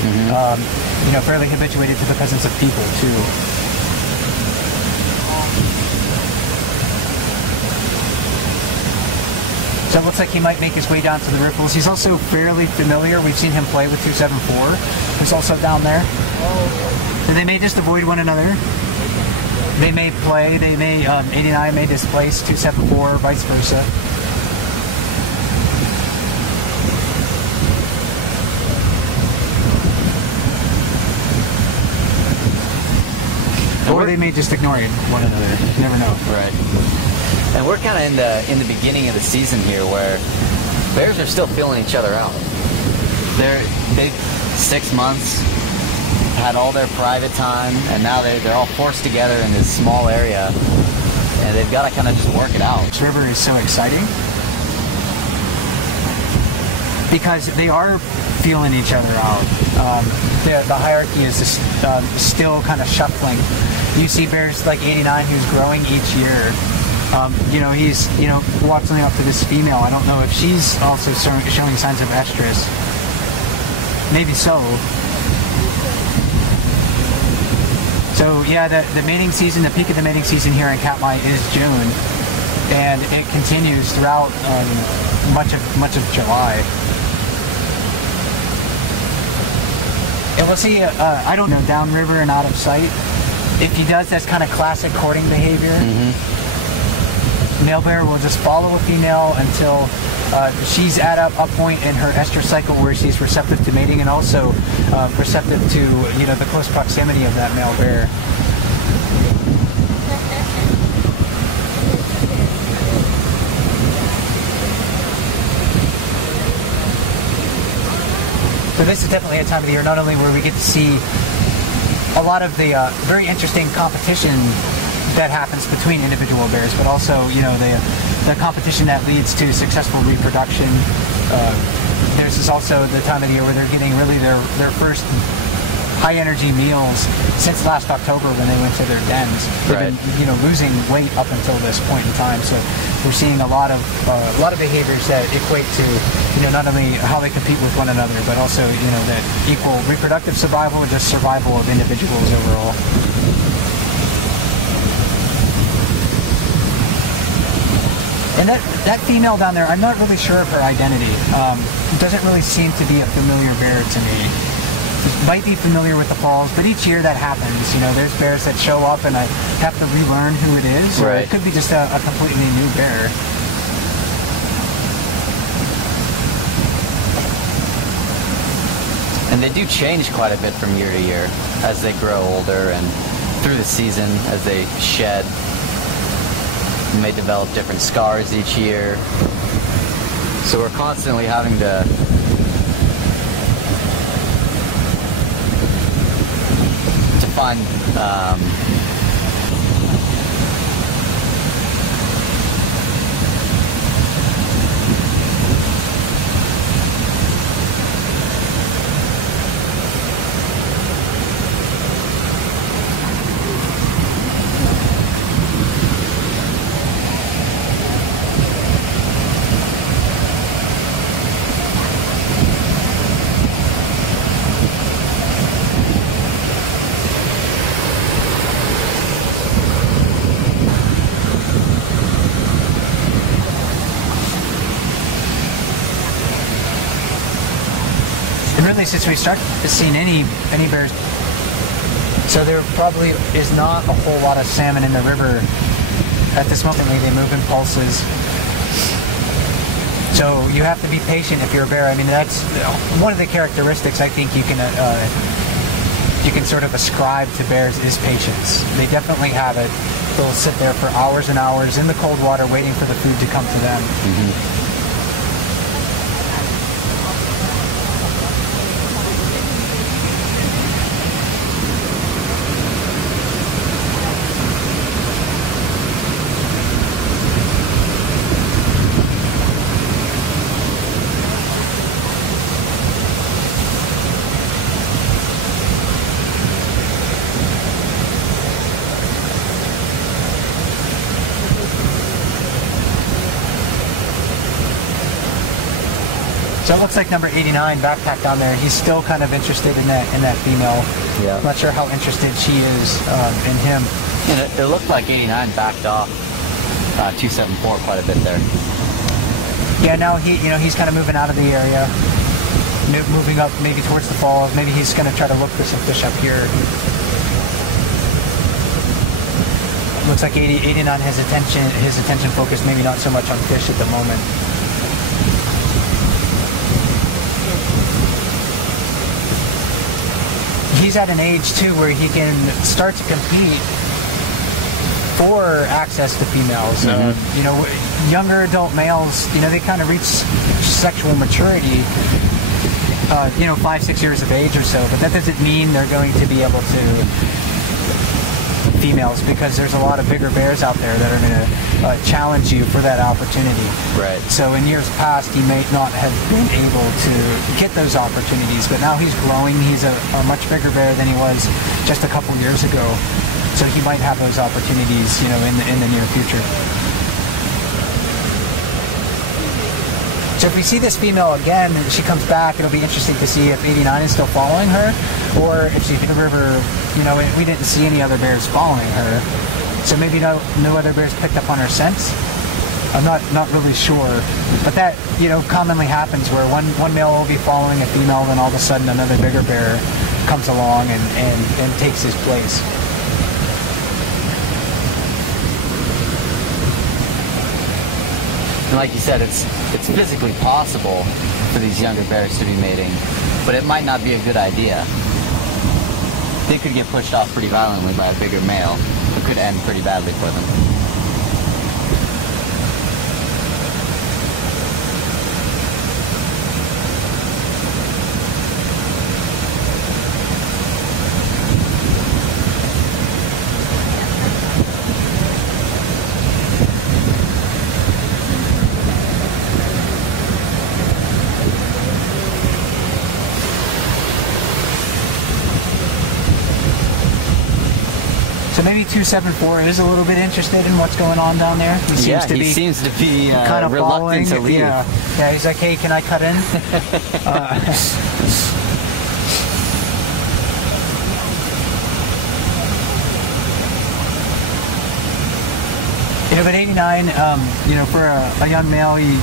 Fairly habituated to the presence of people too. So it looks like he might make his way down to the riffles. He's also fairly familiar. We've seen him play with 274, who's also down there. And they may just avoid one another. They may play. They may 89 may displace 274, vice versa. or they may just ignore one another. You never know. Right. And we're kind of in the beginning of the season here, where bears are still feeling each other out. They've 6 months, had all their private time, and now they're all forced together in this small area, and they've got to kind of just work it out. This river is so exciting because they are feeling each other out. The hierarchy is just, still kind of shuffling. You see bears like 89 who's growing each year. He's walking up to this female. I don't know if she's also showing signs of estrus. Maybe so. So yeah, the mating season, the peak of the mating season here in Katmai is June, and it continues throughout much of July. And we'll see, I don't know, downriver and out of sight. If he does, that's kind of classic courting behavior. Mm-hmm. Male bear will just follow a female until she's at a point in her estrus cycle where she's receptive to mating, and also receptive to the close proximity of that male bear. So this is definitely a time of the year not only where we get to see a lot of the very interesting competition that happens between individual bears, but also the competition that leads to successful reproduction. This is also the time of the year where they're getting really their first high energy meals since last October when they went to their dens. They've been losing weight up until this point in time. So we're seeing a lot of behaviors that equate to not only how they compete with one another, but also that equal reproductive survival and just survival of individuals overall. And that female down there, I'm not really sure of her identity. It doesn't really seem to be a familiar bear to me. It might be familiar with the falls, but each year that happens. There's bears that show up and I have to relearn who it is, or it could be just a completely new bear. And they do change quite a bit from year to year as they grow older and through the season as they shed. They may develop different scars each year. So we're constantly having to find Since we started seeing any bears, so there probably is not a whole lot of salmon in the river at this moment. They move in pulses, so you have to be patient if you're a bear. I mean, that's one of the characteristics I think you can sort of ascribe to bears is patience. They definitely have it. They'll sit there for hours and hours in the cold water waiting for the food to come to them. Mm-hmm. So it looks like number 89 backpack down there. He's still kind of interested in that female. Yeah. I'm not sure how interested she is in him. And it looked like 89 backed off 274 quite a bit there. Yeah, now he's kind of moving out of the area, moving up maybe towards the falls. Maybe he's going to try to look for some fish up here. Looks like 89 has his attention focused maybe not so much on fish at the moment. He's at an age too where he can start to compete for access to females. You know, younger adult males, you know, they kind of reach sexual maturity, you know, 5-6 years of age or so, but that doesn't mean they're going to be able to females, because there's a lot of bigger bears out there that are going to challenge you for that opportunity. Right. So in years past, he may not have been able to get those opportunities, but now he's growing. He's a much bigger bear than he was just a couple years ago. So he might have those opportunities, you know, in the near future. So if we see this female again, and she comes back, it'll be interesting to see if 89 is still following her, or if she hit the river. You know, we didn't see any other bears following her, so maybe no other bears picked up on her scent. I'm not really sure, but that, you know, commonly happens where one male will be following a female, then all of a sudden another bigger bear comes along and takes his place. And like you said, it's physically possible for these younger bears to be mating, but it might not be a good idea. They could get pushed off pretty violently by a bigger male. It could end pretty badly for them. So maybe 274 is a little bit interested in what's going on down there. He seems to be kind of reluctant to leave. Yeah, he's like, hey, can I cut in? You know, but 89, you know, for a young male, he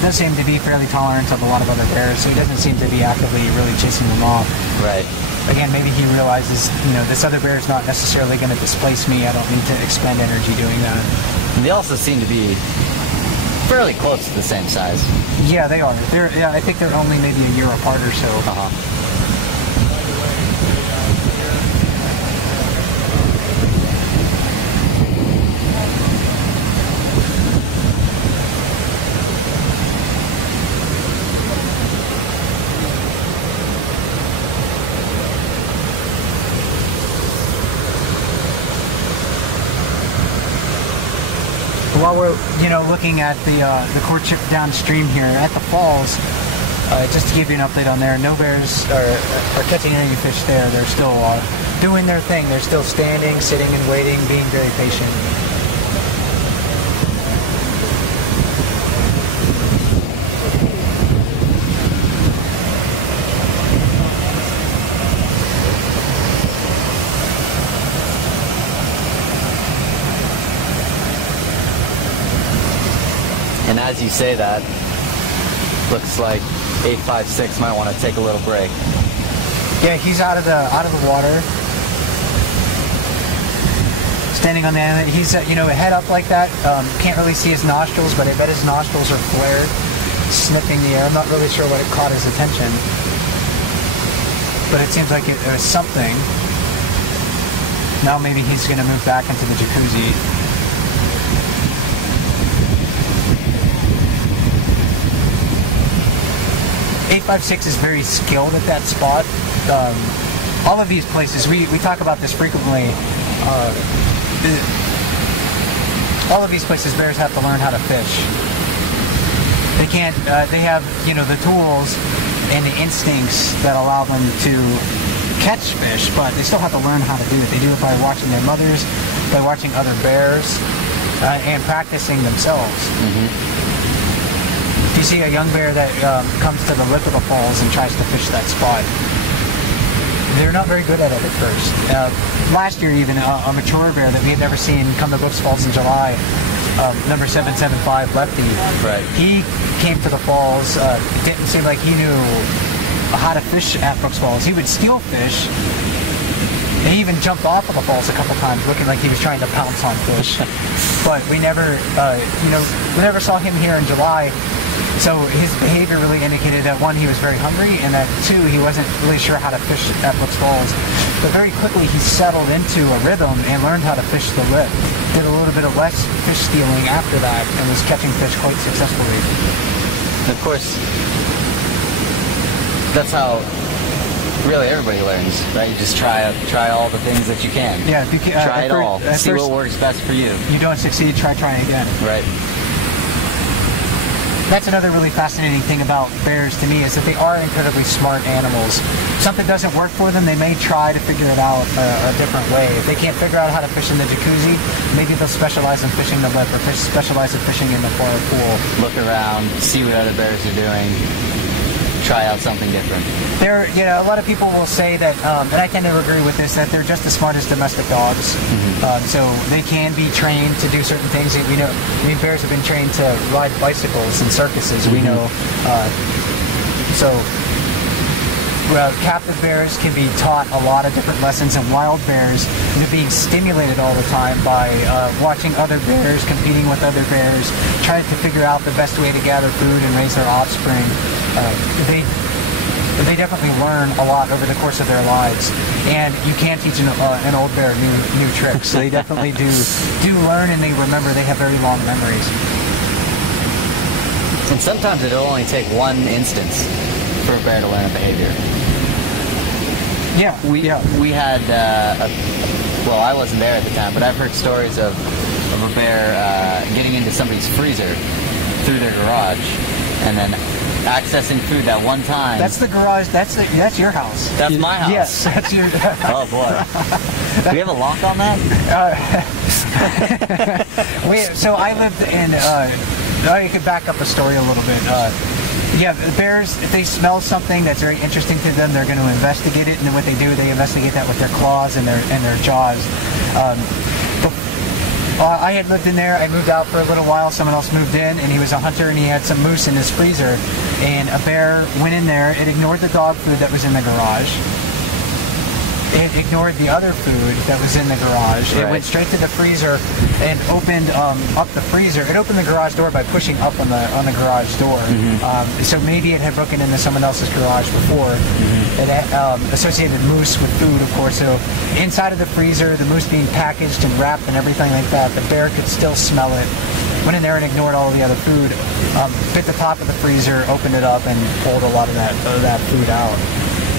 does seem to be fairly tolerant of a lot of other bears, so he doesn't seem to be actively really chasing them off. Right. Again, maybe he realizes, you know, this other bear is not necessarily going to displace me. I don't need to expend energy doing that. And they also seem to be fairly close to the same size. Yeah, they are. I think they're only maybe a year apart or so. While we're, you know, looking at the courtship downstream here at the falls, just to give you an update on there, no bears are catching any fish there. They're still doing their thing. They're still standing, sitting, and waiting, being very patient. And as you say that, looks like 856 might want to take a little break. Yeah, he's out of the water, standing on the island. He's you know, head up like that. Can't really see his nostrils, but I bet his nostrils are flared, sniffing the air. I'm not really sure what it caught his attention, but it seems like it was something. Now maybe he's going to move back into the jacuzzi. .856 is very skilled at that spot. All of these places, we talk about this frequently. All of these places, bears have to learn how to fish. They can't. They have, you know, the tools and the instincts that allow them to catch fish, but they still have to learn how to do it. They do it by watching their mothers, by watching other bears, and practicing themselves. If you see a young bear that comes to the lip of the falls and tries to fish that spot, they're not very good at it at first. Last year even, a mature bear that we had never seen come to Brooks Falls in July, number 775, Lefty, right. He came to the falls. It didn't seem like he knew how to fish at Brooks Falls. He would steal fish. He even jumped off of the falls a couple times, looking like he was trying to pounce on fish. But we never, you know, we never saw him here in July. So his behavior really indicated that, one, he was very hungry, and that, two, he wasn't really sure how to fish at Brooks Falls. But very quickly he settled into a rhythm and learned how to fish the lip. Did a little bit of less fish stealing after that and was catching fish quite successfully. Of course, that's how really everybody learns, right? You just try all the things that you can. Yeah, try it all. See what works best for you. You don't succeed, trying again. Right. That's another really fascinating thing about bears to me, is that they are incredibly smart animals. If something doesn't work for them, they may try to figure it out a different way. If they can't figure out how to fish in the jacuzzi, maybe they'll specialize in fishing the lip, or specialize in fishing in the far pool. Look around, see what other bears are doing. Try out something different. A lot of people will say that, and I tend to agree with this, that they're just as smart as domestic dogs. So they can be trained to do certain things. We know, bears have been trained to ride bicycles in circuses. We know. Captive bears can be taught a lot of different lessons, and wild bears are being stimulated all the time by watching other bears, competing with other bears, trying to figure out the best way to gather food and raise their offspring. They definitely learn a lot over the course of their lives, and you can't teach an old bear new tricks. They definitely do learn, and they remember. They have very long memories. And sometimes it'll only take one instance for a bear to learn a behavior. Yeah, we had well, I wasn't there at the time, but I've heard stories of a bear getting into somebody's freezer through their garage, and then accessing food that one time. That's the garage. That's your house. That's my house. Yes, that's your. Oh boy. Do we have a lock on that? So I lived in. I could back up the story a little bit. Yeah, bears, if they smell something that's very interesting to them, they're going to investigate it, and then what they do, they investigate that with their claws and their jaws. I had lived in there. I moved out for a little while. Someone else moved in, and he was a hunter, and he had some moose in his freezer. And a bear went in there. It ignored the dog food that was in the garage. It ignored the other food that was in the garage. Right. It went straight to the freezer and opened up the freezer. It opened the garage door by pushing up on the garage door. So maybe it had broken into someone else's garage before. It associated moose with food, of course. So inside of the freezer, the moose being packaged and wrapped and everything like that, the bear could still smell it. Went in there and ignored all the other food. Bit the top of the freezer, opened it up, and pulled a lot of that food out.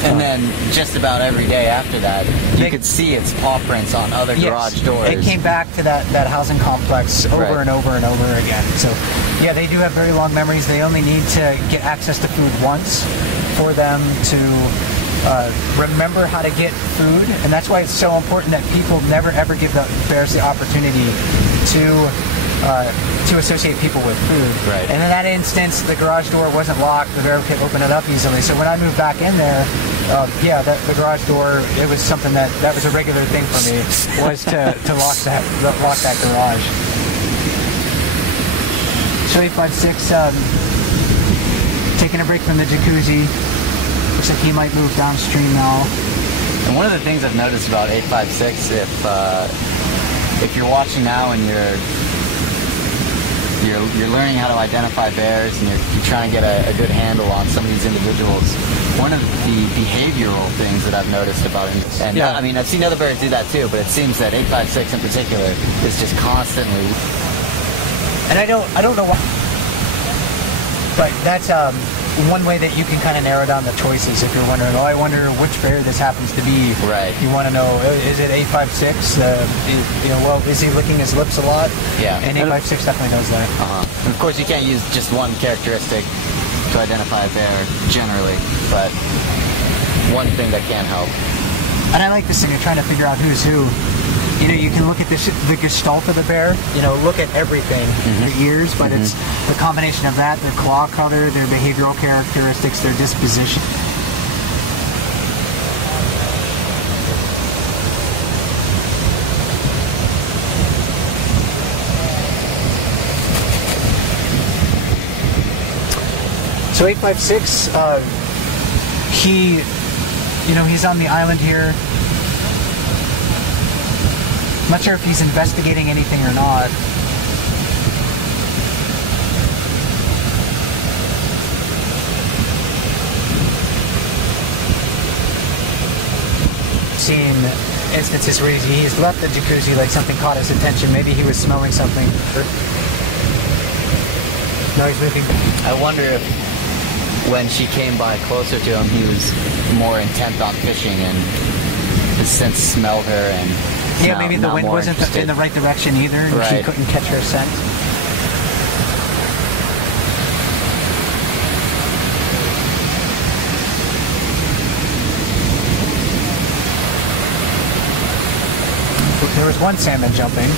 And then just about every day after that, you could see its paw prints on other garage doors. It came back to that housing complex over and over and over again. So, yeah, they do have very long memories. They only need to get access to food once for them to remember how to get food. And that's why it's so important that people never, ever give the bears the opportunity to associate people with food. Right. And in that instance, the garage door wasn't locked. The bear could open it up easily. So when I moved back in there, the garage door, it was something that was a regular thing for me, was to lock that garage. So 856, taking a break from the jacuzzi. Looks like he might move downstream now. And one of the things I've noticed about 856, if you're watching now and you're learning how to identify bears, and you're trying to get a good handle on some of these individuals, one of the behavioral things that I've noticed about him, and I mean, I've seen other bears do that too, but it seems that 856 in particular is just constantly. And I don't know why, but that's one way that you can kind of narrow down the choices. If you're wondering, I wonder which bear this happens to be. Right. You want to know, is it 856? Is he licking his lips a lot? Yeah. And 856 definitely knows that. And of course, you can't use just one characteristic to identify a bear generally, but one thing that can help. And I like this thing of trying to figure out who's who. You can look at the gestalt of the bear, look at everything, the ears, but it's the combination of that, their claw color, their behavioral characteristics, their disposition. So 856, he's on the island here. I'm not sure if he's investigating anything or not. seen instances where he's left the jacuzzi like something caught his attention. Maybe he was smelling something. No, he's moving. I wonder if when she came by closer to him, he was more intent on fishing and his sense smelled her and yeah, maybe the wind wasn't in the right direction either, and right. She couldn't catch her scent. There was one salmon jumping.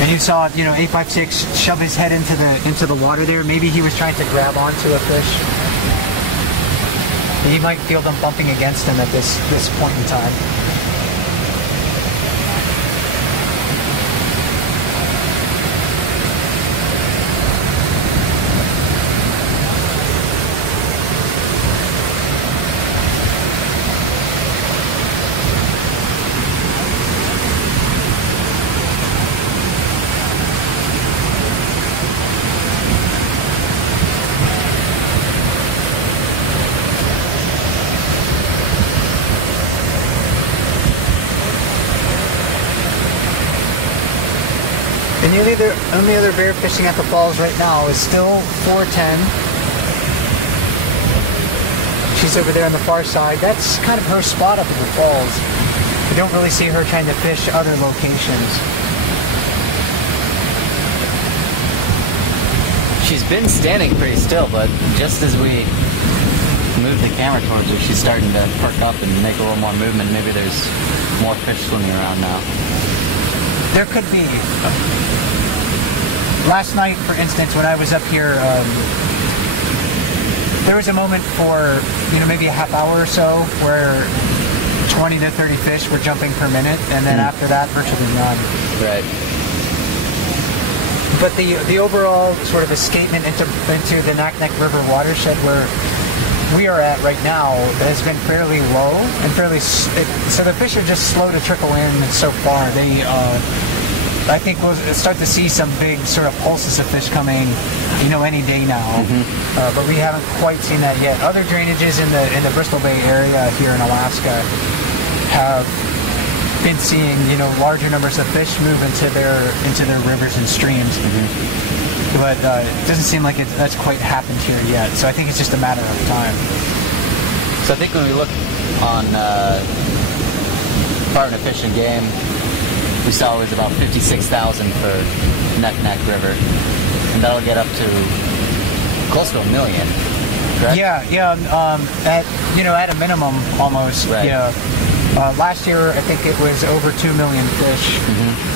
And you saw, 856 shove his head into the water there. Maybe he was trying to grab onto a fish. He might feel them bumping against him at this point in time. And the only other bear fishing at the falls right now is still 410. She's over there on the far side. That's kind of her spot up at the falls. You don't really see her trying to fish other locations. She's been standing pretty still, but just as we move the camera towards her, she's starting to perk up and make a little more movement. Maybe there's more fish swimming around now. There could be. Last night, for instance, when I was up here, there was a moment for, maybe a half hour or so where 20 to 30 fish were jumping per minute, and then after that, virtually none. Right. But the overall sort of escapement into the Naknek River watershed where we are at right now has been fairly low and so the fish are just slow to trickle in so far. I think we'll start to see some big sort of pulses of fish coming, any day now. But we haven't quite seen that yet. Other drainages in the Bristol Bay area here in Alaska have been seeing, larger numbers of fish move into their rivers and streams. But it doesn't seem like that's quite happened here yet. So I think it's just a matter of time. So I think when we look on Department of Fish and Game, we saw it was about 56,000 for Naknek River, and that'll get up to close to 1 million. Correct? Yeah. At a minimum, almost. Right. Yeah. Last year, I think it was over 2 million fish.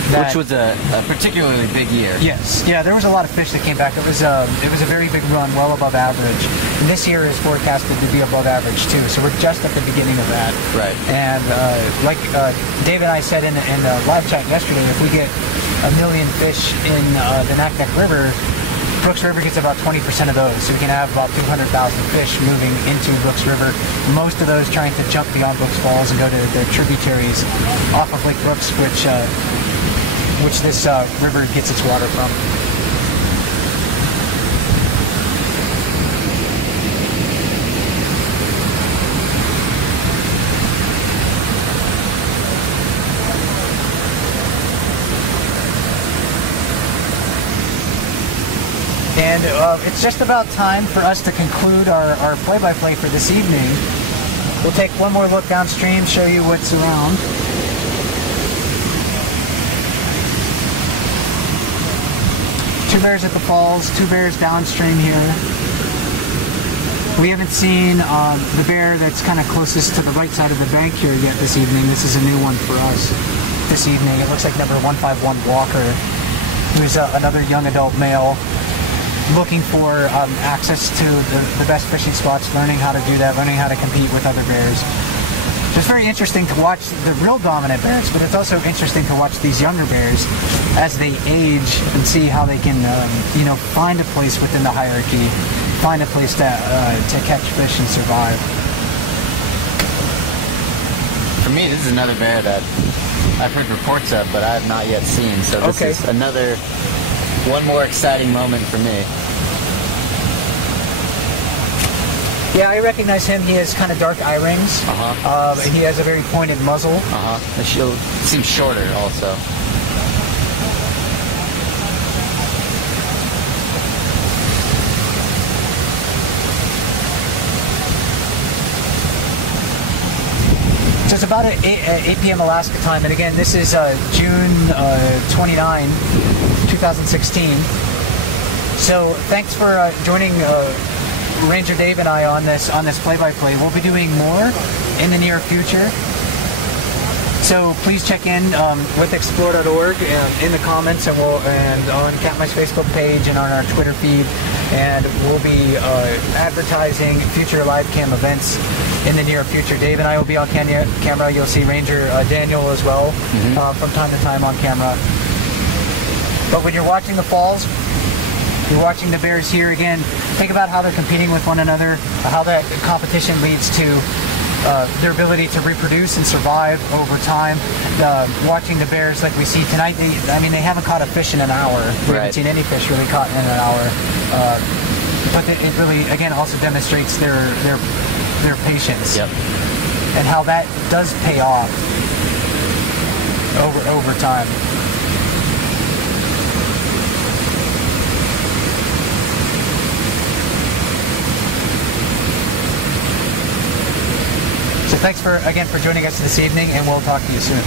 Which was a particularly big year. Yes. Yeah, there was a lot of fish that came back. It was a very big run, well above average. And this year is forecasted to be above average too. So we're just at the beginning of that. Right. And like Dave and I said in the live chat yesterday, if we get 1 million fish in the Naknek River, Brooks River gets about 20% of those, so we can have about 200,000 fish moving into Brooks River. Most of those trying to jump beyond Brooks Falls and go to their tributaries off of Lake Brooks, which this river gets its water from. And it's just about time for us to conclude our play-by-play for this evening. We'll take one more look downstream, show you what's around. Two bears at the falls, two bears downstream here. We haven't seen the bear that's kind of closest to the right side of the bank here yet this evening. This is a new one for us this evening. It looks like number 151 Walker, who's another young adult male, looking for access to the best fishing spots, learning how to do that, learning how to compete with other bears. So it's very interesting to watch the real dominant bears, but it's also interesting to watch these younger bears as they age and see how they can, find a place within the hierarchy, find a place to catch fish and survive. For me, this is another bear that I've heard reports of, but I have not yet seen. So this is one more exciting moment for me. Yeah, I recognize him. He has kind of dark eye rings. And he has a very pointed muzzle. The shield seems shorter also. So it's about 8 p.m. Alaska time, and again, this is June 29, 2016. So thanks for joining Ranger Dave and I on this play-by-play. We'll be doing more in the near future. So please check in with explore.org in the comments, and on Katmai's Facebook page and on our Twitter feed, and we'll be advertising future live cam events in the near future. Dave and I will be on camera. You'll see Ranger Daniel as well from time to time on camera. But when you're watching the falls, you're watching the bears here again. Think about how they're competing with one another, how that competition leads to their ability to reproduce and survive over time. Watching the bears like we see tonight, they haven't caught a fish in an hour. We haven't seen any fish really caught in an hour. But it really, again, also demonstrates their patience. And how that does pay off over time. So thanks again for joining us this evening, and we'll talk to you soon.